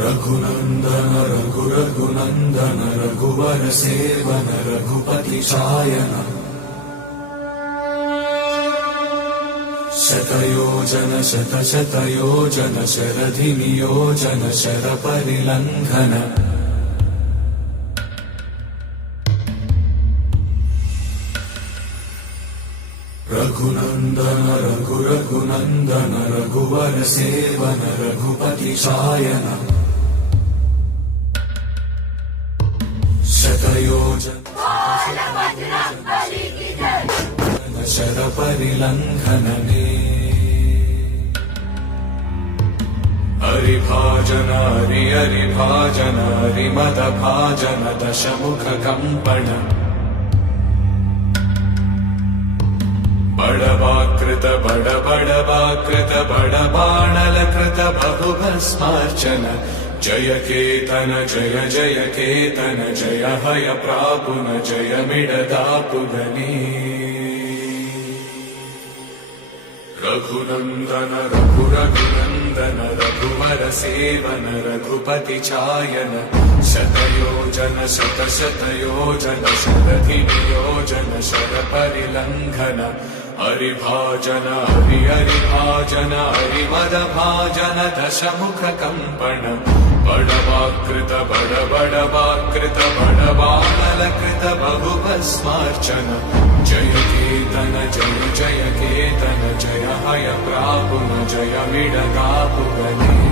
रघुनन्दन रघुनन्दन रघुवर seven Raghupati चायन शतयोजन शतशतयोजन शरधि नियोजन शरपरिलङ्घन रघुनन्दन रघुनन्दन रघुवर seven Raghupati चायन शतयोजन शरपरिलङ्घनने हरिभाजन हरिभाजन हरिमदभाजन दशमुखकम्पण बड़वाकृत बड़वाकृत बड़बाणलकृत बहुभस्मार्चन जय केतन जय जय केतन जय हय प्रापुन जय मिडदापुगनी रघुनन्दन रघुनन्दन रघुवर सेवन रघुपति चायन शतयोजन शतशतयोजन शरधि नियोजन शरपरिलङ्घन हरिभाजन हरिभाजन हरिमदभाजन दशमुखकम्पण बड़वाकृत बड़वाकृत बड़बाणलकृत बहुभस्मार्चन जय केतन जय जय केतन जय हय प्रापुन जय मिडदापुगनी